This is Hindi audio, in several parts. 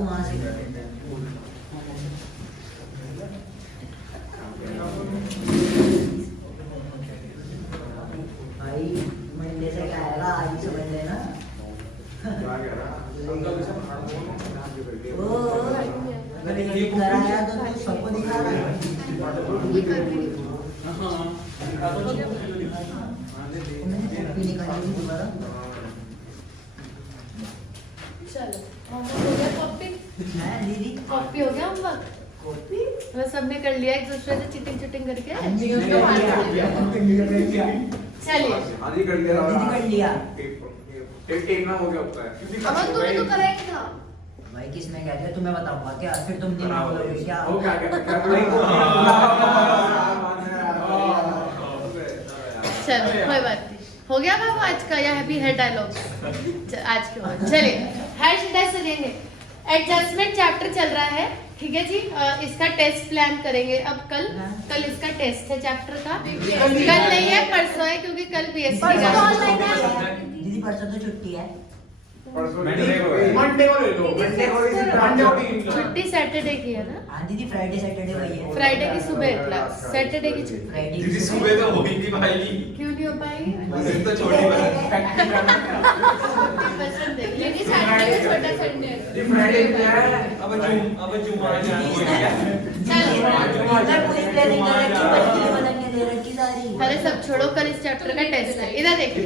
तू वहां से भाई मंडे से क्या आएगा आज ही समझ लेना। अगर ये कराया तो तू सबको दिखा रहा है। पीली कहानी दोबारा चलो होमवर्क हो गया? कॉपी है दीदी कॉपी हो गया होमवर्क? कॉपी बस सबने कर लिया एक दूसरे से चीटिंग करके। चलिए आधी कर लिया दीदी कर लिया। एक ना हो गया होता है अमन तूने तो करा ही था। भाई किसने कह दिया तुम्हें बताऊंगा क्या फिर तुम दिन बोलोगे क्या वो क्या चलो कोई बात नहीं, हो गया बाबू आज का या हैप्पी है डायलॉग आज के बाद। चलिए हैश टैग से देंगे। एडजस्टमेंट चैप्टर चल रहा है, ठीक है जी। इसका टेस्ट प्लान करेंगे अब कल इसका टेस्ट है चैप्टर का। कल नहीं है परसों है, क्योंकि कल बीएससी का दीदी परसों तो छुट्टी है। मंडे को ले लो, मंडे को छुट्टी सैटरडे की है ना। हाँ दीदी फ्राइडे सैटरडे वही है। फ्राइडे की सुबह क्लास, सैटरडे की छुट्टी। फ्राइडे की दीदी सुबह तो हो ही नहीं पाएगी, क्यों नहीं हो पाएगी? दिन तो छोटी पसंद है लेकिन सैटरडे को छोटा संडे है। फ्राइडे क्या है? अब जुम्मा मैं पूरी प्लानिंग कर रखी है, बच्चे के बदलने दे रखी सारी। अरे सब छोड़ो, कल इस चैप्टर का टेस्ट है। इधर देखिए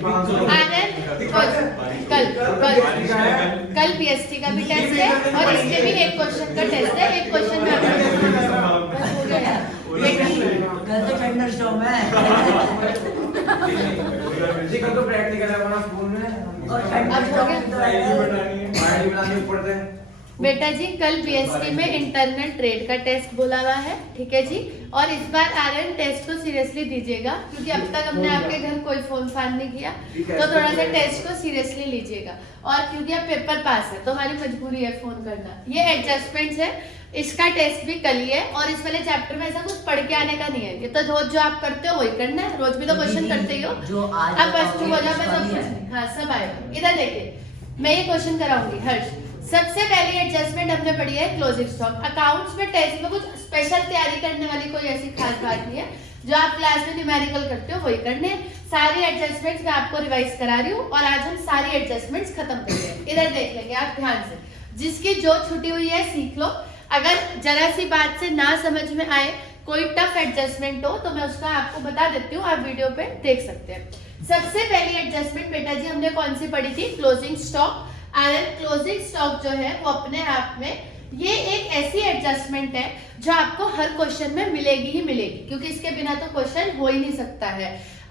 कल पीएसटी का भी टेस्ट है और इसके भी एक क्वेश्चन का टेस्ट है। एक क्वेश्चन में बस हो गया। कल तो थंडर स्टॉर्म है जी कल तो प्रैक्टिकल है हमारा स्कूल में और अब हो गया। फाइल बनाने पड़ते हैं। बेटा जी कल बीएसटी में इंटरनल ट्रेड का टेस्ट बोला हुआ है, ठीक है जी। और इस बार आर्यन टेस्ट को सीरियसली दीजिएगा, क्योंकि अब तक हमने आपके घर कोई फोन फान नहीं किया, तो थोड़ा सा टेस्ट को सीरियसली लीजिएगा। और क्योंकि अब पेपर पास है तो हमारी मजबूरी है फोन करना। ये एडजस्टमेंट्स है, इसका टेस्ट भी कल ही है। और इस वाले चैप्टर में ऐसा कुछ पढ़ के आने का नहीं है, ये तो रोज जो आप करते हो वही करना है। रोज भी तो क्वेश्चन करते ही हो। जो आज अब बस चुप हो जाओ, मैं सब कुछ हाँ सब आएगा। इधर देखिए मैं ये क्वेश्चन कराऊंगी हर्ष। सबसे पहली एडजस्टमेंट हमने पढ़ी है क्लोजिंग स्टॉक। अकाउंट्स में टेस्ट में कुछ स्पेशल तैयारी करने वाली कोई ऐसी खास बात नहीं है, जो आप क्लास में न्यूमेरिकल करते हो वही करने। सारी एडजस्टमेंट्स मैं आपको रिवाइज करा रही हूँ और आज हम सारी एडजस्टमेंट्स खत्म कर रहे हैं। इधर देख लेंगे आप ध्यान से, जिसकी जो छुट्टी हुई है सीख लो। अगर जरा सी बात से ना समझ में आए, कोई टफ एडजस्टमेंट हो तो मैं उसका आपको बता देती हूँ, आप वीडियो पे देख सकते हैं। सबसे पहली एडजस्टमेंट बेटा जी हमने कौन सी पढ़ी थी? Closing stock. क्लोजिंग स्टॉक जो है वो अपने आप में ये एक ऐसी एडजस्टमेंट है जो आपको हर क्वेश्चन में मिलेगी ही मिलेगी, क्योंकि इसके बिना तो क्वेश्चन हो ही नहीं सकता है।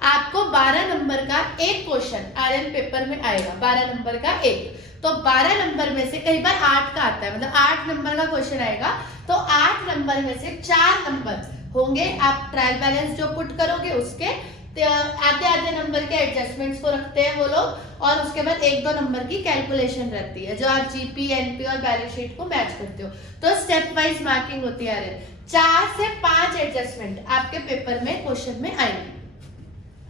आपको 12 नंबर का एक क्वेश्चन आर्यन पेपर में आएगा, 12 नंबर का एक। तो 12 नंबर में से कई बार 8 का आता है, मतलब 8 नंबर का क्वेश्चन आएगा, तो 8 नंबर में से 4 नंबर होंगे आप ट्रायल बैलेंस जो पुट करोगे उसके। आधे नंबर के एडजस्टमेंट्स को रखते हैं वो लोग, और उसके बाद 1-2 नंबर की कैलकुलेशन रहती है जो आप जीपी, एनपी और बैलेंस शीट को मैच करते हो। तो स्टेप वाइज मार्किंग होती है। 4 से 5 एडजस्टमेंट आपके पेपर में क्वेश्चन में आएंगे।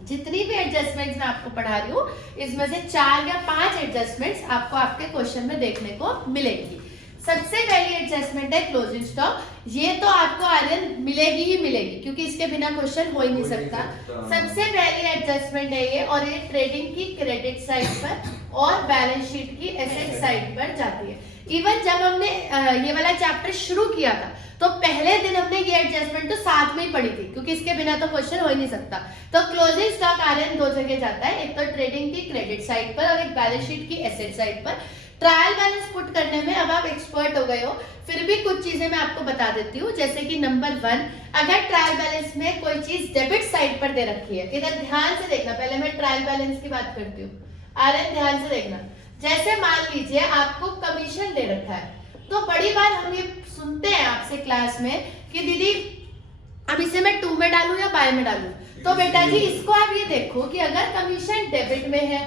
जितनी भी एडजस्टमेंट्स मैं आपको पढ़ा रही हूँ इसमें से 4 या 5 एडजस्टमेंट्स आपको आपके क्वेश्चन में देखने को मिलेगी। सबसे पहली एडजस्टमेंट है क्लोजिंग स्टॉक। ये तो आपको आर्यन मिलेगी ही मिलेगी, क्योंकि इसके बिना क्वेश्चन हो ही नहीं सकता। सबसे पहली एडजस्टमेंट है ये, और ये ट्रेडिंग की क्रेडिट साइड पर और बैलेंस शीट की एसेट साइड पर जाती है। इवन जब हमने ये वाला चैप्टर शुरू किया था तो पहले दिन हमने ये एडजस्टमेंट तो साथ में ही पढ़ी थी, क्योंकि इसके बिना तो क्वेश्चन हो ही नहीं सकता। तो क्लोजिंग स्टॉक आर्यन 2 जगह जाता है, एक तो ट्रेडिंग की क्रेडिट साइड पर और एक बैलेंस शीट की एसेट साइड पर। ट्रायल बैलेंस पुट करने में अब आप एक्सपर्ट हो गए हो, फिर भी कुछ चीजें मैं आपको बता देती हूँ। जैसे कि नंबर 1, अगर ट्रायल बैलेंस में कोई चीज डेबिट साइड पर दे रखी है, इधर ध्यान से देखना, पहले मैं ट्रायल बैलेंस की बात करती हूँ, आर्यन ध्यान से देखना। जैसे मान लीजिए आपको कमीशन दे रखा है, तो बड़ी बार हम ये सुनते हैं आपसे क्लास में कि दीदी अब इसे मैं 2 में डालूं या बाय में डालूं। तो बेटा जी इसको आप ये देखो कि अगर कमीशन डेबिट में है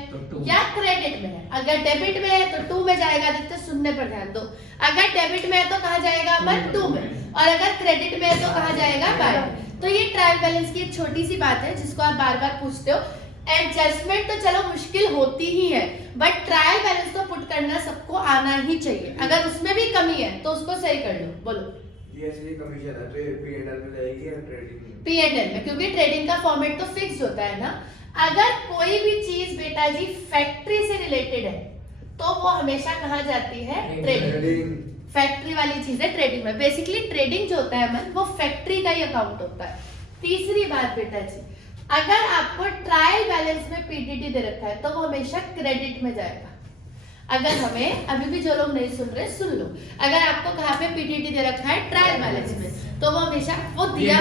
या क्रेडिट में है। अगर डेबिट में है तो 2 में जाएगा, देखते सुनने पर ध्यान दो। अगर डेबिट में है तो कहाँ जाएगा अपन 2 में, और अगर क्रेडिट में है तो कहाँ जाएगा बाय में। तो ये ट्रायल बैलेंस की एक छोटी सी बात है जिसको आप बार बार पूछते हो। एडजस्टमेंट तो चलो मुश्किल होती ही है, बट ट्रायल बैलेंस तो पुट करना सबको आना ही चाहिए। अगर उसमें भी कमी है तो उसको सही कर लो। बोलो ये ऐसे कमीशन है तो P&L में जाएगी या ट्रेडिंग में? P&L में, क्योंकि ट्रेडिंग का फॉर्मेट तो फिक्स होता है ना। अगर कोई भी चीज बेटा जी फैक्ट्री से रिलेटेड है तो वो हमेशा कहा जाती है ट्रेडिंग। फैक्ट्री वाली चीजें ट्रेडिंग में, बेसिकली ट्रेडिंग जो होता है मन वो फैक्ट्री का ही अकाउंट होता है। तीसरी बात बेटा जी, अगर आपको ट्रायल बैलेंस में पीटीटी दे रखा है तो वो हमेशा क्रेडिट में जाएगा। अगर हमें अभी भी जो लोग नहीं सुन रहे सुन लो, अगर आपको कहाँ पे पीटीटी दे रखा है ट्रायल बैलेंस में तो वो हमेशा वो दिया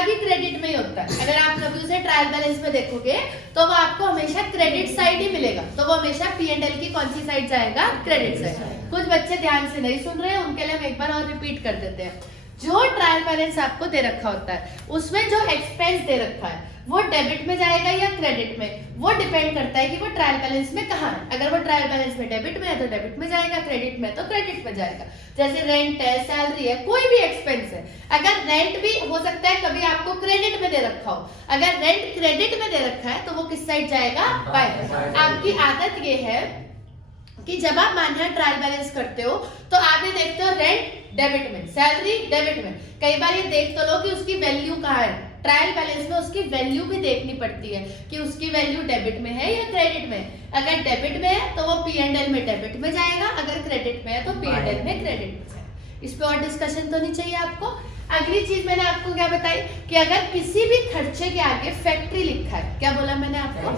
भी क्रेडिट में ही होता है। अगर आप कभी उसे ट्रायल बैलेंस में देखोगे तो वो आपको हमेशा क्रेडिट साइड ही मिलेगा, तो वो हमेशा P&L की कौन सी साइड जाएगा? Credit side. कुछ बच्चे ध्यान से नहीं सुन रहे हैं, उनके लिए हम एक बार और रिपीट कर देते हैं। जो ट्रायल बैलेंस आपको दे रखा होता है उसमें जो एक्सपेंस दे रखा है वो डेबिट में जाएगा या क्रेडिट में, वो डिपेंड करता है कि वो ट्रायल बैलेंस में कहाँ है। अगर वो ट्रायल बैलेंस में डेबिट में है तो डेबिट में जाएगा, क्रेडिट में तो क्रेडिट में जाएगा। जैसे रेंट है, सैलरी है, कोई भी एक्सपेंस है, अगर रेंट भी हो सकता है कभी आपको क्रेडिट में दे रखा हो, अगर रेंट क्रेडिट में दे रखा है तो वो किस साइड जाएगा? बाय। आपकी आदत ये है कि जब आप मान्य ट्रायल बैलेंस करते हो तो आप ये देखते हो रेंट डेबिट में, सैलरी डेबिट में। कई बार ये देख तो लो कि उसकी वैल्यू कहाँ है। ट्रायल बैलेंस में उसकी वैल्यू भी देखनी पड़ती है कि उसकी वैल्यू डेबिट में है या क्रेडिट में। अगर डेबिट में है तो वो P&L में डेबिट में जाएगा, अगर क्रेडिट में है तो P&L में क्रेडिट में जाएगा। इस पे और डिस्कशन तो नहीं चाहिए आपको। अगली चीज मैंने आपको क्या बताई कि अगर किसी भी खर्चे के आगे फैक्ट्री लिखा है, क्या बोला मैंने आपको?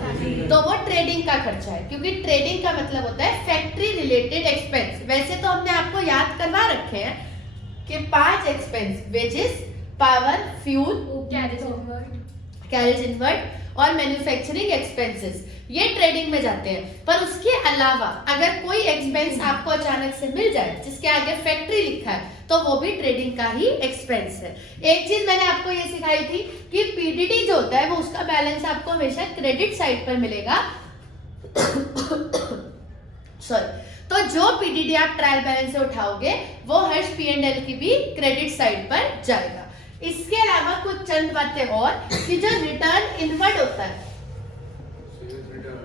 तो वो ट्रेडिंग का खर्चा है, क्योंकि ट्रेडिंग का मतलब होता है फैक्ट्री रिलेटेड एक्सपेंस। वैसे तो हमने आपको याद करवा रखे हैं कि 5 expense, wages, power, fuel, carriage inward और मैन्युफैक्चरिंग एक्सपेंसेस, ये ट्रेडिंग में जाते हैं। पर उसके अलावा अगर कोई एक्सपेंस आपको अचानक से मिल जाए जिसके आगे फैक्ट्री लिखा है तो वो भी ट्रेडिंग का ही एक्सपेंस है। एक चीज मैंने आपको ये सिखाई थी कि पीडीटी जो होता है वो उसका बैलेंस आपको हमेशा क्रेडिट साइड पर मिलेगा। सॉरी, तो जो पीडीटी आप ट्रायल बैलेंस से उठाओगे वो हर्ष P&L की भी क्रेडिट साइड पर जाएगा। इसके अलावा कुछ चंद बातें और कि जो रिटर्न इनवर्ड होता है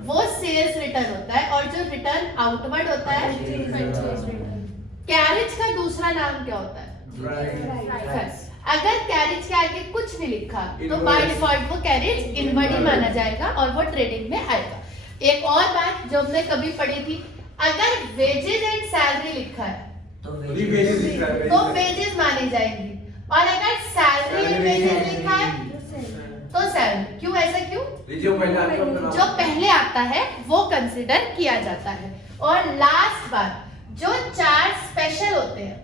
वो सेल्स रिटर्न होता है और जो रिटर्न आउटवर्ड होता है कैरेज का दूसरा नाम क्या होता है? अगर कैरेज के आगे कुछ नहीं लिखा तो बाय डिफॉल्ट वो कैरेज इनवर्ड ही माना जाएगा और वो ट्रेडिंग में आएगा। एक और बात जो हमने कभी पढ़ी थी, अगर वेजेस एंड सैलरी लिखा है तो वेजेस मानी जाएंगी, और अगर सैलरी एंड वेजेस लिखा है तो सैलरी। क्यों ऐसा? क्यों? जो पहले आता है वो कंसिडर किया जाता है। और लास्ट बात, जो 4 स्पेशल होते हैं,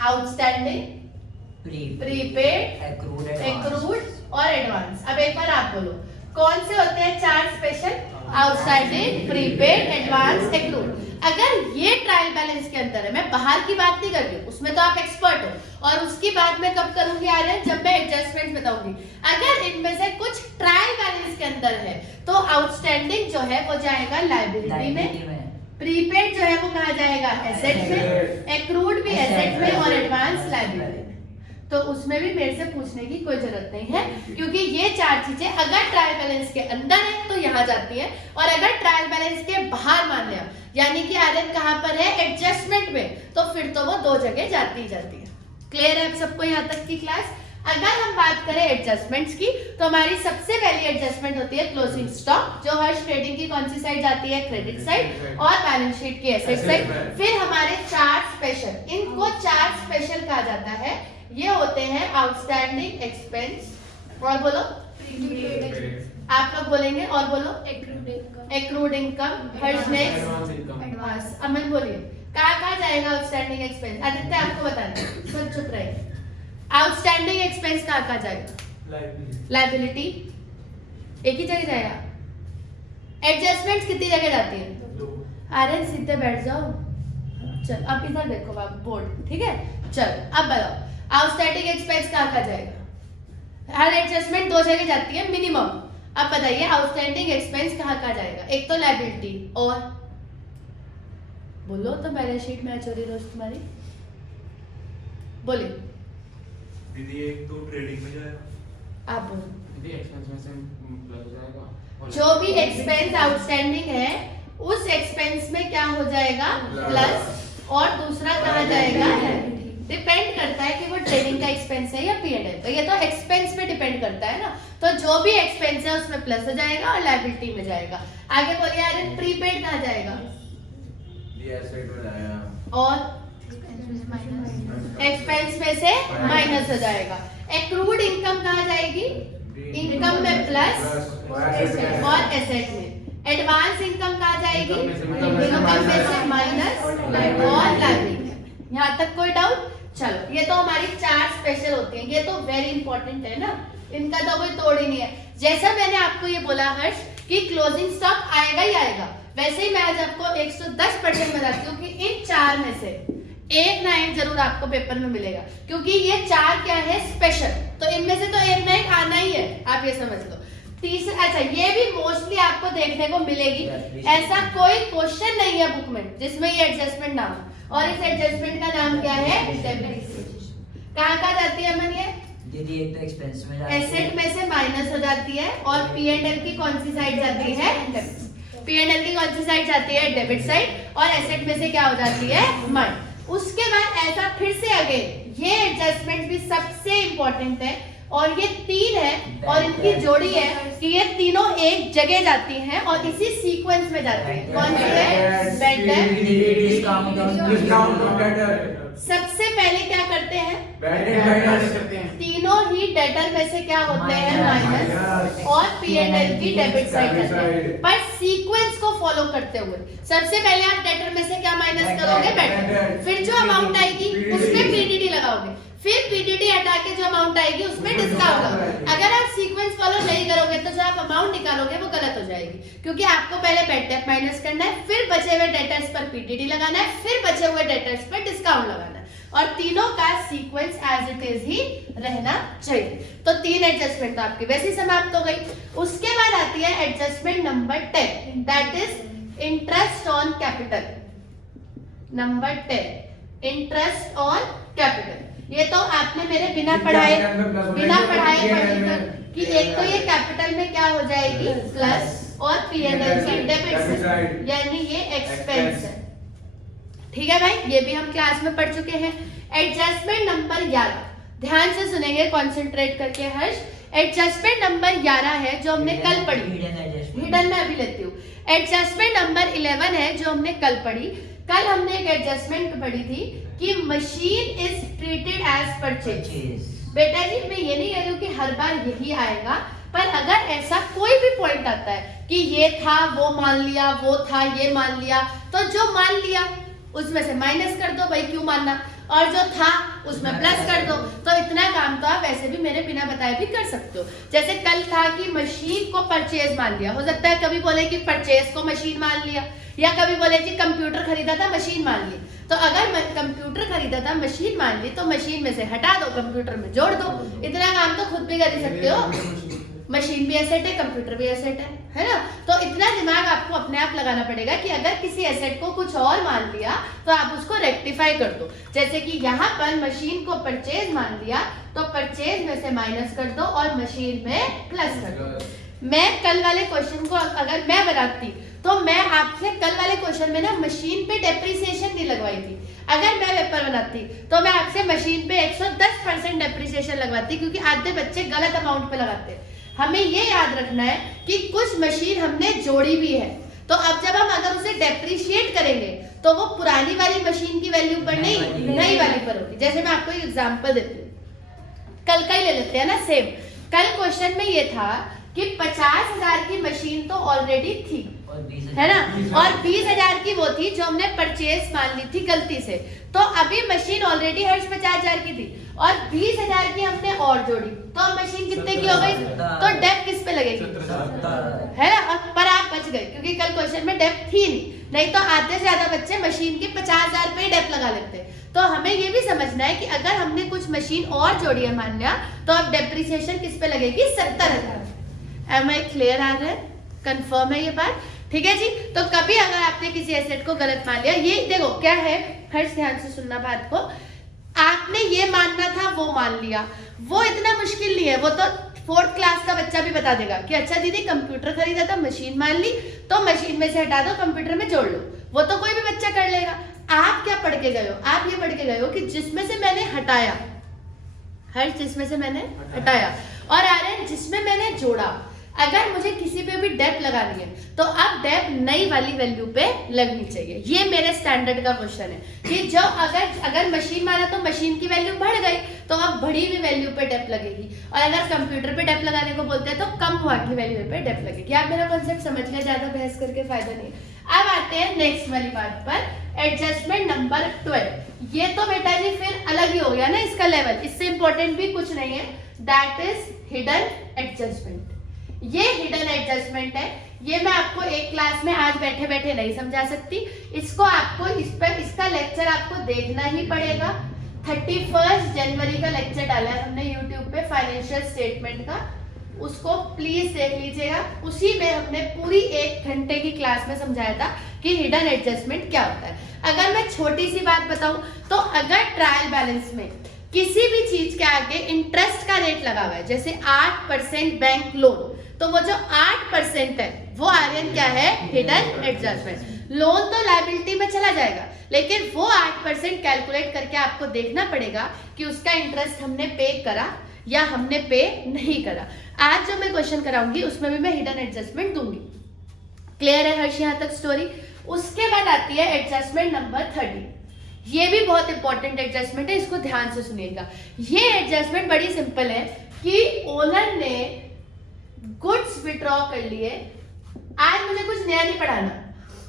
आउटस्टैंडिंग, प्रीपेड, एक्रूड और एडवांस। अब एक बार आप बोलो कौन से होते हैं 4 special? Outstanding, prepaid, advance, accrued. अगर ये ट्रायल बैलेंस के अंदर है, मैं बाहर की बात नहीं कर रही हूँ, उसमें तो आप एक्सपर्ट हो और उसकी बात मैं कब करूंगी आर्यन? जब मैं एडजस्टमेंट बताऊंगी। अगर इनमें से कुछ ट्रायल बैलेंस के अंदर है तो आउटस्टैंडिंग जो है वो जाएगा लायबिलिटी में, प्रीपेड जो है वो कहा जाएगा एसेट में, एक्रूड भी एसेट में और एडवांस लायबिलिटी में। तो उसमें भी मेरे से पूछने की कोई जरूरत नहीं है, क्योंकि ये 4 चीजें अगर ट्रायल बैलेंस के अंदर है तो यहाँ जाती है, और अगर ट्रायल बैलेंस के बाहर मान लिया यानी कि आदत कहाँ पर है? एडजस्टमेंट में, तो फिर तो वो 2 जगह जाती है। क्लियर है आप सबको यहाँ तक की क्लास? अगर हम बात करें एडजस्टमेंट्स की तो हमारी सबसे पहली एडजस्टमेंट होती है क्लोजिंग स्टॉक, जो हर्ष ट्रेडिंग की कौन सी साइड जाती है? क्रेडिट साइड, और बैलेंस शीट की एसेट साइड। फिर हमारे 4 स्पेशल, इनको 4 स्पेशल कहा जाता है। ये होते हैं आउटस्टैंडिंग एक्सपेंस, और बोलो आप लोग बोलेंगे, और बोलो एक्रूड इनकम, हर्ष नेक्स्ट एडवांस। अमन बोलिए कहाँ जाएगा आउटस्टैंडिंग एक्सपेंस? आदित्य आपको बताना, सब चुप रहे। आउटस्टैंडिंग एक्सपेंस कहाँ जाएगा? लायबिलिटी, एक ही जगह जाएगा। एडजस्टमेंट्स कितनी जगह जाती है? आर्यन सीधे बैठ जाओ, चल अब इधर देखो आप बोर्ड, ठीक है? चल अब बताओ आउटस्टैंडिंग एक्सपेंस कहाँ जाएगा? हर एडजस्टमेंट 2 जगह जाती है मिनिमम। अब बताइए आउटस्टैंडिंग एक्सपेंस कहाँ जाएगा? एक तो लायबिलिटी, और बोलो तो बैलेंस शीट में चोरी रोज तुम्हारी, बोलिए। दीदी एक तो ट्रेडिंग में जाएगा, आप बोलो। दीदी एक्सपेंस में से प्लस हो जाएगा। जो भी एक्सपेंस आउटस्टैंडिंग है उस एक्सपेंस में क्या हो जाएगा प्लस, और दूसरा कहा जाएगा डिपेंड करता है कि वो ट्रेनिंग का एक्सपेंस है या पीएनएल। तो ये तो एक्सपेंस पे डिपेंड करता है ना, तो जो भी एक्सपेंस है उसमें प्लस हो जाएगा और लायबिलिटी में जाएगा। आगे बोलिए यार, प्रीपेड कहाँ जाएगा ये एसेट में जाएगा और एक्सपेंस में से माइनस हो जाएगा। एक्रूड इनकम कहाँ जाएगी, इनकम में प्लस और एसेट में। एडवांस इनकम कहाँ जाएगी, इनकम में से माइनस और लायबिलिटी। यहाँ तक कोई डाउट? चलो, ये तो हमारी 4 स्पेशल होती हैं, ये तो वेरी इंपॉर्टेंट है ना, इनका तो कोई तोड़ ही नहीं है। जैसा मैंने आपको ये बोला हर्ष कि क्लोजिंग स्टॉक आएगा ही आएगा, वैसे ही मैं आज आपको 110% बताती हूँ कि इन 4 में से एक ना एक जरूर आपको पेपर में मिलेगा, क्योंकि ये 4 क्या है स्पेशल, तो इनमें से तो एक ना एक आना ही है, आप ये समझ लो। तीसरा, अच्छा ये भी मोस्टली आपको देखने को मिलेगी, ऐसा कोई क्वेश्चन नहीं है बुक में जिसमें ये एडजस्टमेंट ना हो, और इस एडजस्टमेंट का नाम क्या है, डेप्रिसिएशन। कहाँ जाती है अमन ये? दीदी एक तो एक्सपेंस में जाती है, एसेट में से माइनस हो जाती है, और पीएनएल की कौन सी साइड जाती है, पीएनएल की कौन सी साइड जाती है, डेबिट साइड, और एसेट में से क्या हो जाती है, माइनस। उसके बाद ऐसा फिर से अगेन ये एडजस्टमेंट भी सबसे इंपॉर्टेंट है, और ये 3 है और इनकी जोड़ी है कि ये तीनों एक जगह जाती हैं और इसी सीक्वेंस में जाती हैं। कौन सी है, बैड डेट, डिस्काउंट। सबसे पहले क्या करते हैं, बैड डेट माइनस करते हैं, तीनों ही डेटर में से क्या होते हैं, माइनस, और पीएनएल की डेबिट साइड जाते हैं, पर सीक्वेंस को फॉलो करते हुए। सबसे पहले आप डेटर में से क्या माइनस करोगे, बैड, फिर जो अमाउंट आएगी उसमें पीडीडी लगाओगे, फिर पीडीडी हटा के जो अमाउंट आएगी उसमें डिस्काउंट लगाओगे। अगर आप सीक्वेंस फॉलो नहीं करोगे तो जो आप अमाउंट निकालोगे वो गलत हो जाएगी, क्योंकि आपको पहले बैड डेट माइनस करना है, फिर बचे हुए डेटर्स पर पीडीडी लगाना है, फिर बचे हुए डेटर्स पर डिस्काउंट लगाना है, और तीनों का सीक्वेंस एज इट इज ही रहना चाहिए। तो 3 एडजस्टमेंट तो आपकी वैसे ही समाप्त हो गई। उसके बाद आती है adjustment number 10, that is interest on capital. Number 10 interest on capital. ये तो आपने मेरे बिना पढ़ाए कि एक तो ये कैपिटल में क्या हो जाएगी, प्लस, और पीएनएल की डेबिट साइड, यानी ये एक्सपेंस है। ठीक है भाई, ये भी हम क्लास में पढ़ चुके हैं। एडजस्टमेंट नंबर 11, ध्यान से सुनेंगे कंसंट्रेट करके हर्ष। एडजस्टमेंट नंबर 11 है जो हमने कल पढ़ी, हिडन में अभी लेती हूँ। एडजस्टमेंट नंबर 11 है जो हमने कल पढ़ी। कल हमने एक एडजस्टमेंट पढ़ी थी कि machine is treated as purchase. बेटा जी, मैं ये नहीं कह रही हूँ कि हर बार यही आएगा, पर अगर ऐसा कोई भी पॉइंट आता है कि ये था वो मान लिया, वो था ये मान लिया, तो जो मान लिया उसमें से माइनस कर दो भाई, क्यों मानना, और जो था उसमें प्लस कर दो। तो इतना काम तो आप वैसे भी मेरे बिना बताए भी कर सकते हो। जैसे कल था कि मशीन को परचेज मान लिया, हो सकता है कभी बोले कि परचेज को मशीन मान लिया, या कभी बोले जी कंप्यूटर खरीदा था मशीन मान ली। तो अगर कंप्यूटर खरीदा था मशीन मान ली, तो मशीन में से हटा दो, कंप्यूटर में जोड़ दो। इतना काम तो खुद भी कर ही सकते हो, मशीन भी एसेट है, कंप्यूटर भी एसेट है ना। तो इतना दिमाग आपको अपने आप लगाना पड़ेगा कि अगर किसी एसेट को कुछ और मान लिया तो आप उसको रेक्टिफाई कर दो। जैसे कि यहाँ पर मशीन को परचेज मान लिया, तो परचेज में से माइनस कर दो और मशीन में प्लस कर दो। मैं कल वाले क्वेश्चन को अगर मैं बनाती तो मैं आपसे कल वाले क्वेश्चन में ना मशीन पे डेप्रिसिएशन नहीं लगवाई थी। अगर मैं पेपर बनाती तो मैं आपसे मशीन पे 110% डेप्रिसिएशन लगवाती, क्योंकि आधे बच्चे गलत अमाउंट पे लगाते हैं। हमें ये याद रखना है कि कुछ मशीन हमने जोड़ी भी है, तो अब जब हम अगर उसे डेप्रिशिएट करेंगे तो वो पुरानी वाली मशीन की वैल्यू पर नहीं, नई वाली पर होगी। जैसे मैं आपको एक एग्जांपल देती हूँ, कल का ही ले लेते हैं ना सेम। कल क्वेश्चन में ये था कि 50,000 की मशीन तो ऑलरेडी थी, है ना, और 20,000 की वो थी जो हमने परचेज मान ली थी गलती से। तो अभी मशीन ऑलरेडी हर्ष 50,000 की थी और 20,000 की हमने और जोड़ी, तो अब मशीन कितने की हो गई, तो डेप्थ किस पे लगेगी, है ना। और पर आप बच गए क्योंकि कल क्वेश्चन में डेप्थ थी नहीं तो आधे से ज्यादा बच्चे मशीन की 50,000 पे डेप्थ लगा लेते। तो हमें ये भी समझना है कि अगर हमने कुछ मशीन और जोड़ी है मान लिया, तो अब डेप्रिसिएशन किस पे लगेगी, 70,000। एम आई क्लियर आ रहा है, कंफर्म है ये बात, ठीक है जी। तो कभी अगर आपने किसी एसेट को गलत मान लिया, ये देखो क्या है, हर्ष ध्यान से सुनना बात को, आपने ये मानना था वो मान लिया, वो इतना मुश्किल नहीं है, वो तो 4th क्लास का बच्चा भी बता देगा कि अच्छा दीदी कंप्यूटर खरीदा था, मशीन मान ली तो मशीन में से हटा दो, कंप्यूटर में जोड़ लो। वो तो कोई भी बच्चा कर लेगा। आप क्या पढ़ के गए हो? आप ये पढ़ के गए हो कि जिसमें से मैंने हटाया, हर जिसमें से मैंने हटाया, और आर्यन जिसमें मैंने जोड़ा। अगर मुझे किसी पे भी डेप लगानी है तो अब डेप नई वाली वैल्यू पे लगनी चाहिए। ये मेरे स्टैंडर्ड का क्वेश्चन है कि जो अगर मशीन माना तो मशीन की वैल्यू बढ़ गई तो अब बढ़ी हुई वैल्यू पे डेप लगेगी, और अगर कंप्यूटर पे डेप लगाने को बोलते हैं तो कम हुआ की वैल्यू पे डेप लगेगी। आप मेरा कॉन्सेप्ट समझ गए, ज्यादा बहस करके फायदा नहीं। अब आते हैं नेक्स्ट वाली बात पर, एडजस्टमेंट नंबर 12। ये तो बेटा जी फिर अलग ही हो गया ना इसका लेवल, इससे इंपॉर्टेंट भी कुछ नहीं है। That is hidden adjustment. ये हिडन एडजस्टमेंट है। ये मैं आपको एक क्लास में आज बैठे बैठे नहीं समझा सकती। इसको आपको इसका लेक्चर आपको देखना ही पड़ेगा। 31 जनवरी का लेक्चर डाला है हमने YouTube पे फाइनेंशियल स्टेटमेंट का, उसको प्लीज देख लीजिएगा। उसी में हमने पूरी 1 घंटे की क्लास में समझाया था कि हिडन एडजस्टमेंट क्या होता है। अगर मैं छोटी सी बात बताऊं तो अगर ट्रायल बैलेंस में किसी भी चीज के आगे इंटरेस्ट का रेट लगा हुआ है, जैसे 8% बैंक लोन, तो वो जो 8% है वो आर्यन क्या है? Hidden adjustment. लोन तो लायबिलिटी में चला जाएगा, लेकिन वो 8% कैलकुलेट करके आपको देखना पड़ेगा कि उसका इंटरेस्ट हमने पे करा या हमने पे नहीं करा। आज जो मैं क्वेश्चन कराऊंगी उसमें भी मैं हिडन एडजस्टमेंट दूंगी। क्लियर है हर्ष यहाँ तक स्टोरी? उसके बाद आती है एडजस्टमेंट नंबर 30। ये भी बहुत इंपॉर्टेंट एडजस्टमेंट है, इसको ध्यान से सुनिएगा। ये एडजस्टमेंट बड़ी सिंपल है कि ओनर ने गुड्स विड्रॉ कर लिए। आज मुझे कुछ नया नहीं पढ़ाना,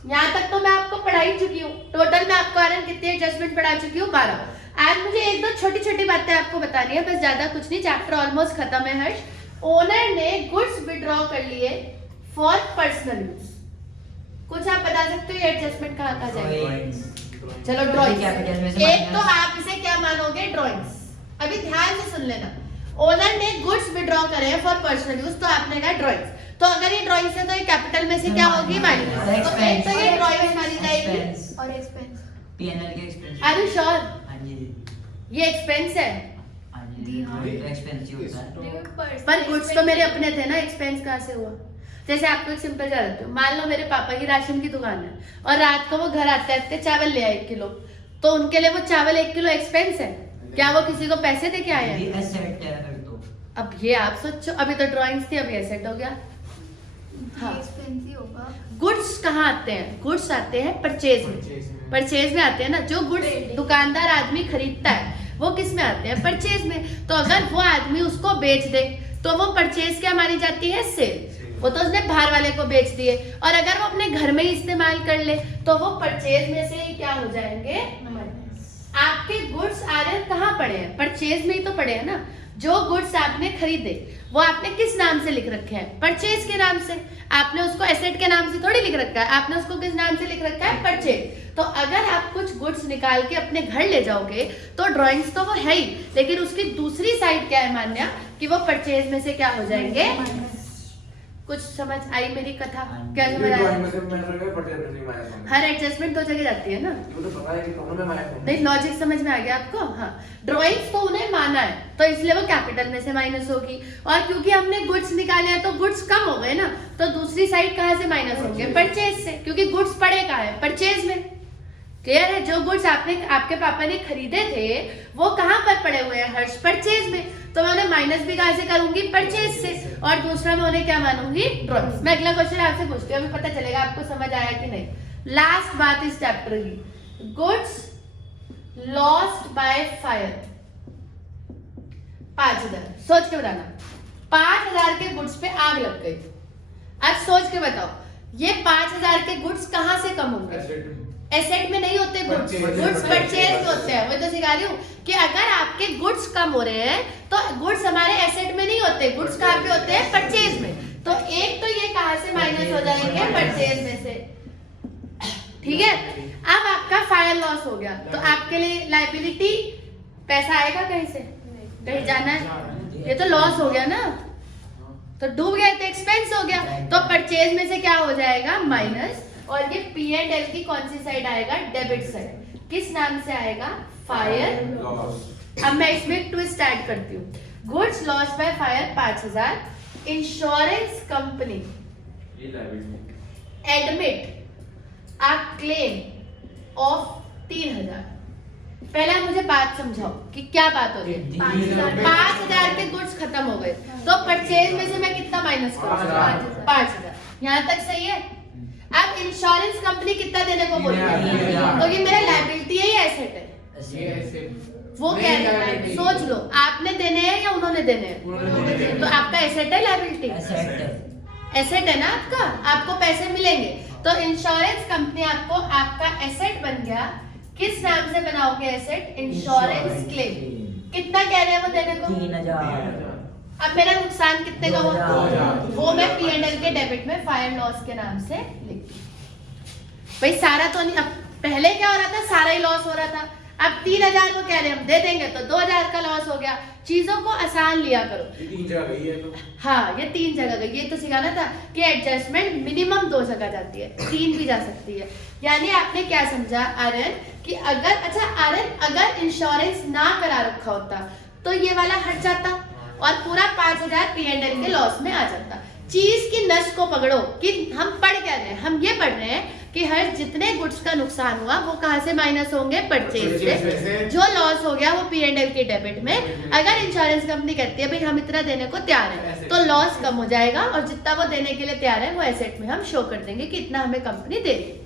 यहाँ तक तो मैं आपको पढ़ा ही चुकी हूँ। टोटल मैं आपको आर्यन कितने एडजस्टमेंट पढ़ा चुकी हूँ? 12। आज मुझे 1-2 छोटी छोटी बातें आपको बतानी है, बस ज्यादा कुछ नहीं। चैप्टर ऑलमोस्ट खत्म है हर्ष। ओनर ने गुड्स विड्रॉ कर लिए फॉर पर्सनल यूज। कुछ आप बता सकते हो ये एडजस्टमेंट कहाँ कहाँ जाएगा? चलो ड्राइंग्स। एक तो आप इसे क्या मानोगे? ड्राइंग्स। अभी ध्यान से सुन लेना। ओनर ने गुड्स विड्रॉ करे हैं फॉर पर्सनल यूज, तो आपने कहा ड्राइंग्स। तो अगर ये ड्राइंग्स है तो ये कैपिटल में से क्या होगी? माइनस। तो एक तो ये ड्राइंग्स मानी जाएगी और एक्सपेंस। पीएनएल के एक्सपेंस। Are you sure? हां जी। ये एक्सपेंस है? हां जी। हां ये एक्सपेंस ही होता है। पर गुड्स तो मेरे अपने थे ना, एक्सपेंस कहां से हुआ? जैसे आपको एक सिंपल सा बताती हूँ। मान लो मेरे पापा की राशन की दुकान है और रात को वो घर आते आते चावल ले आए 1 किलो, तो उनके लिए वो चावल 1 किलो एक्सपेंस है क्या? वो किसी को पैसे दे के आए हैं? अब ये आप सोचो, अभी तो ड्राइंग्स थी, अभी एसेट हो गया। हाँ, गुड्स कहाँ आते हैं? गुड्स आते हैं परचेज में। परचेज में आते हैं ना, जो गुड्स दुकानदार आदमी खरीदता है वो किस में आते हैं? परचेज में। तो अगर वो आदमी उसको बेच दे तो वो परचेज क्या मानी जाती है? सेल। वो तो उसने बाहर वाले को बेच दिए। और अगर वो अपने घर में ही इस्तेमाल कर ले तो वो परचेज में से ही क्या हो जाएंगे? आपके गुड्स आर्यन कहाँ पड़े हैं? परचेज में ही तो पड़े हैं ना। जो गुड्स आपने खरीदे वो आपने किस नाम से लिख रखे हैं? परचेज के नाम से। आपने उसको एसेट के नाम से थोड़ी लिख रखा है, आपने उसको किस नाम से लिख रखा है? परचेज। तो अगर आप कुछ गुड्स निकाल के अपने घर ले जाओगे तो ड्राइंग्स तो वो है ही, लेकिन उसकी दूसरी साइड क्या है मान्या? कि वो परचेज में से क्या हो जाएंगे? कुछ समझ आई मेरी कथा? क्या समझ आया? हर एडजस्टमेंट 2 जगह जाती है ना, नहीं लॉजिक समझ में आ गया आपको? हाँ, ड्राइंग्स तो उन्हें माना है तो इसलिए वो कैपिटल में से माइनस होगी, और क्योंकि हमने गुड्स निकाले हैं तो गुड्स कम हो गए ना, तो दूसरी साइड कहाँ से माइनस होंगे? परचेज से, क्योंकि गुड्स पड़े कहाँ है? परचेज में। क्लियर है? जो गुड्स आपके पापा ने खरीदे थे वो कहाँ पर पड़े हुए हैं हर्ष? परचेज में। तो मैं उन्हें माइनस भी कहाँ से करूंगी? परचेज से। और दूसरा मैं उन्हें क्या मानूंगी? ड्राइंग्स। मैं अगला क्वेश्चन आपसे पूछती हूँ, अभी पता चलेगा आपको समझ आया कि नहीं। लास्ट बात इस चैप्टर की, गुड्स लॉस्ट बाय फायर 5000। सोच के बताना, 5000 के गुड्स पे आग लग गई। अब सोच के बताओ ये 5000 के गुड्स कहाँ से कम होंगे? एसेट में नहीं होते गुड्स, गुड्स परचेज में होते हैं। वो तो सिखा रही हूँ कि अगर आपके गुड्स कम हो रहे हैं तो गुड्स हमारे एसेट में नहीं होते, गुड्स कहाँ पे होते हैं? परचेज में। तो एक तो ये कहाँ से माइनस हो जाएंगे? परचेज में से। ठीक है, अब आपका फायर लॉस हो गया तो आपके लिए लायबिलिटी पैसा आएगा कहीं से? कहीं जाना है? ये तो लॉस हो गया ना, तो डूब गया तो एक्सपेंस हो गया। तो परचेज में से क्या हो जाएगा? माइनस। और ये P&L की कौन सी साइड आएगा? Debit side. किस नाम से आएगा? Fire loss. अब मैं इसमें ट्विस्ट ऐड करती हूँ। Goods lost by fire 5000, insurance company ये liability admit a claim of 3000। पहले आप मुझे बात समझाओ कि क्या बात हो रही है। 5000 के गुड्स खत्म हो गए, तो परचेज में से मैं कितना माइनस करूँ? 5000। यहाँ तक सही है। अब इंश्योरेंस कंपनी कितना देने को बोल रही है, तो ये मेरा लायबिलिटी है या एसेट है? ये ऐसे वो कह रहे हैं, सोच लो आपने देने हैं या उन्होंने देने हैं, तो आपका एसेट है लायबिलिटी? एसेट है ना आपका, आपको पैसे मिलेंगे। तो इंश्योरेंस कंपनी आपको आपका एसेट बन गया। किस नाम से बनाओगे एसेट? Insurance claim. कितना कह रहे हैं वो देने को? 3000। अब मेरा नुकसान कितने का हुआ? 2000। वो मैं P&L के डेबिट में फायर लॉस के नाम से लिखती हूँ। भाई सारा तो नहीं, अब पहले क्या हो रहा था, सारा ही लॉस हो रहा था। अब 3000 वो कह रहे हैं हम दे देंगे, तो 2000 का लॉस हो गया। चीजों को आसान लिया करो। ये 3 जगह गई है तो हाँ, ये 3 जगह गई। ये तो सिखाना था कि एडजस्टमेंट मिनिमम 2 जगह जाती है, 3 भी जा सकती है। यानी आपने क्या समझा आर्यन कि अगर इंश्योरेंस ना करा रखा होता तो ये वाला हट जाता और पूरा 5000 P&L के लॉस में आ जाता। चीज की नस को पकड़ो कि हम पढ़ क्या रहे हैं। हम ये पढ़ रहे हैं कि हर जितने गुड्स का नुकसान हुआ वो कहाँ से माइनस होंगे? परचेज से। जो लॉस हो गया वो P&L के डेबिट में। अगर इंश्योरेंस कंपनी कहती है भाई हम इतना देने को तैयार हैं, तो लॉस कम हो जाएगा और जितना वो देने के लिए तैयार है वो एसेट में हम शो कर देंगे कि इतना हमें कंपनी दे रही है।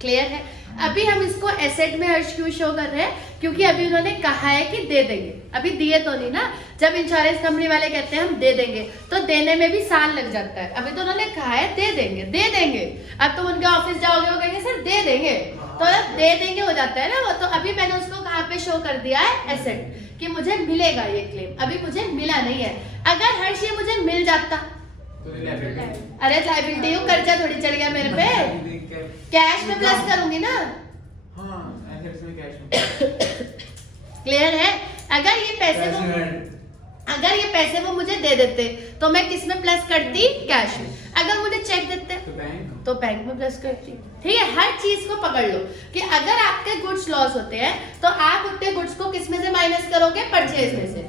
क्लियर है? अभी हम इसको एसेट में हर्ष क्यों शो कर रहे हैं? क्योंकि अभी उन्होंने कहा है कि दे देंगे, अभी दिए तो नहीं ना। जब इंश्योरेंस कंपनी वाले कहते हैं हम दे देंगे तो देने में भी साल लग जाता है। अभी तो उन्होंने कहा है दे देंगे, दे देंगे। अब तुम उनके ऑफिस जाओगे वो कहेंगे सर दे देंगे, तो दे देंगे हो जाता है ना वो। तो अभी मैंने उसको कहाँ पे शो कर दिया है? एसेट, कि मुझे मिलेगा ये क्लेम। अभी मुझे मिला नहीं है। अगर हर्ष ये मुझे मिल जाता, अरे लायबिलिटी कर्जा थोड़ी चढ़ गया मेरे पे, कैश में प्लस करूंगी ना। क्लियर है? अगर ये पैसे वो मुझे दे देते तो मैं किस में प्लस करती? कैश में। अगर मुझे चेक देते तो बैंक में प्लस करती। ठीक है? हर चीज को पकड़ लो कि अगर आपके गुड्स लॉस होते हैं तो आप उतने गुड्स को किस में से माइनस करोगे? परचेज में से।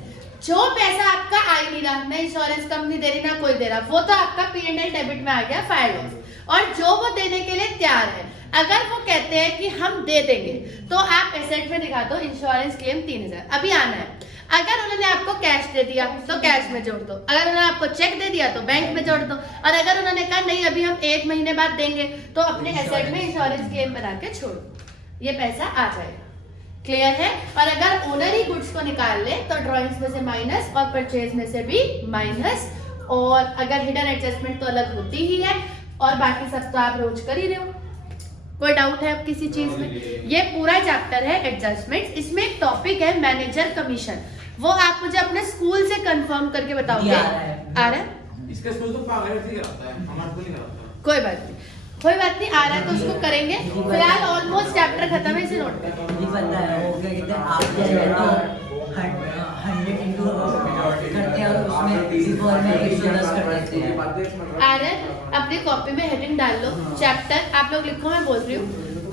जो पैसा आपका आ ही नहीं रहा, ना इंश्योरेंस कंपनी दे रही ना कोई दे रहा, वो तो आपका P&L डेबिट में आ गया फायर लॉस। और जो वो देने के लिए तैयार है, अगर वो कहते हैं कि हम दे देंगे तो आप एसेट में दिखा दो इंश्योरेंस क्लेम 3000। अभी आना है। अगर उन्होंने आपको कैश दे दिया तो कैश में जोड़ दो, अगर उन्होंने आपको चेक दे दिया तो बैंक में जोड़ दो, और अगर उन्होंने कहा नहीं अभी हम 1 महीने बाद देंगे तो अपने एसेट में इंश्योरेंस क्लेम बना के छोड़ दो, ये पैसा आ जाएगा। क्लियर है? और अगर ओनर ही गुड्स को निकाल ले तो ड्रॉइंग्स में से माइनस और परचेज में से भी माइनस, और अगर हिडन एडजस्टमेंट तो अलग होती ही है, और बाकी सब तो आप रोज कर ही रहे हो। कोई डाउट है अब किसी चीज में? ये पूरा चैप्टर है एडजस्टमेंट्स। इसमें एक टॉपिक है मैनेजर कमीशन, वो आप मुझे अपने स्कूल से कंफर्म करके बताओगे। आ रहा है? इसका स्कूल तो पागल ऐसे ही कराता है, हमारे को नहीं कराता। कोई बात नहीं, कोई बात नहीं। आ रहा है तो उसको करेंगे। फिलहाल ऑलमोस्ट चैप्टर खत्म है, इसे नोट कर। मुझे पता है वो क्या कहते हैं, आप जो है तो 100 इंटू करते हैं और उसमें बिफोर में 110 कर देते हैं। आर्यन अपनी कॉपी में हेडिंग डाल लो। चैप्टर आप लोग लिखो, मैं बोल रही हूँ।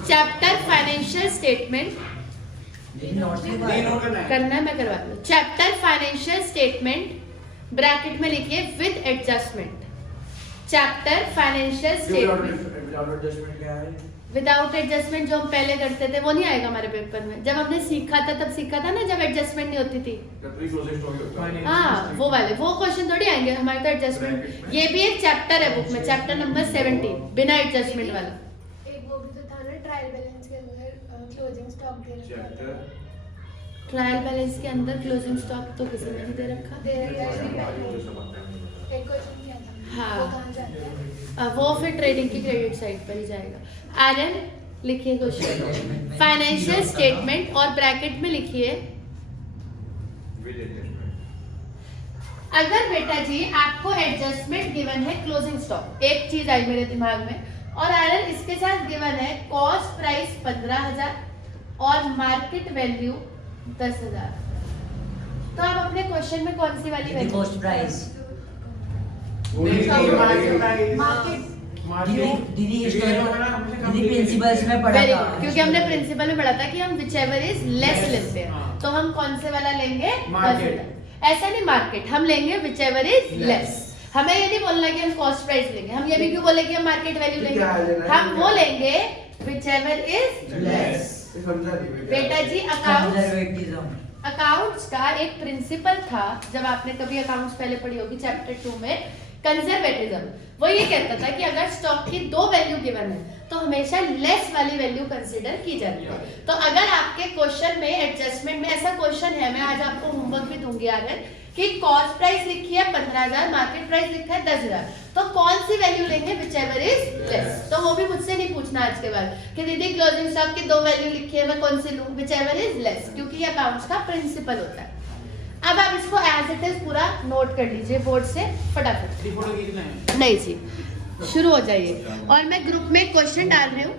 चैप्टर फाइनेंशियल स्टेटमेंट करना है, मैं करवा दूँ। चैप्टर फाइनेंशियल स्टेटमेंट ब्रैकेट में लिखिए with adjustment. Chapter financial statement without adjustment जो हम पहले करते थे वो नहीं आएगा हमारे पेपर में। जब हमने सीखा था तब सीखा था ना, जब एडजस्टमेंट नहीं होती थी। हाँ वो वाले, वो क्वेश्चन थोड़ी आएंगे हमारे तो एडजस्टमेंट। ये भी एक चैप्टर है बुक में, चैप्टर नंबर 17 बिना एडजस्टमेंट वाला। एक वो भी तो था ना, ट्रायल बैलेंस के अंदर क्लोजिंग स्टॉक दे रखा था। ट्रायल बैलेंस के अंदर क्लोजिंग स्टॉक तो किसी ने नहीं दे रखा। एक क्वेश्चन किया था। हाँ। वो कहाँ जाता है? वो फिर ट्रेडिंग की क्रेडिट साइड पर ही जाएगा। आर्यन लिखिए क्वेश्चन फाइनेंशियल स्टेटमेंट और ब्रैकेट में लिखिए अगर बेटा जी आपको एडजस्टमेंट गिवन है क्लोजिंग स्टॉक, एक चीज आई मेरे दिमाग में, और आर्यन इसके साथ गिवन है कॉस्ट प्राइस 15,000 और मार्केट वैल्यू 10,000, तो आप अपने क्वेश्चन में कौन सी वाली वैल्यू? कॉस्ट प्राइस दीदी दीदी प्रिंसिपल्स में पढ़ा वेरी था, गुड, क्योंकि हमने प्रिंसिपल में पढ़ा था कि हम विचएवर इज लेस लेते हैं, तो हम कौन से वाला लेंगे? मार्केट। ऐसा नहीं मार्केट, हम लेंगे विच एवर इज लेस। हमें ये नहीं बोलना कि हम कॉस्ट प्राइस लेंगे, हम ये भी क्यों बोले कि हम मार्केट वैल्यू लेंगे, हम वो लेंगे विच एवर इज लेस। बेटा जी अकाउंट्स का एक प्रिंसिपल था, जब आपने कभी अकाउंट्स पहले पढ़ी होगी चैप्टर 2 में, कंजर्वेटिज्म। वो ये कहता था कि अगर स्टॉक की 2 वैल्यू गिवन है तो हमेशा लेस वाली वैल्यू कंसीडर की जाती है। तो अगर आपके क्वेश्चन में एडजस्टमेंट में ऐसा क्वेश्चन है, मैं आज आपको होमवर्क भी दूंगी आगे, कि कॉस्ट प्राइस लिखी है 15,000, मार्केट प्राइस लिखा है 10,000, तो कौन सी वैल्यू लेंगे विच एवर इज लेस। तो वो भी मुझसे नहीं पूछना आज के बाद कि दीदी क्लोजिंग स्टॉक की 2 वैल्यू लिखी है, मैं कौन सी लूं, विच एवर इज लेस, क्योंकि ये अकाउंट्स का प्रिंसिपल होता है। अब आप इसको एज इट इज पूरा नोट कर लीजिए बोर्ड से फटाफट। फोटो खींचना है। नहीं जी, शुरू हो जाइए। और मैं ग्रुप में क्वेश्चन डाल रही हूँ,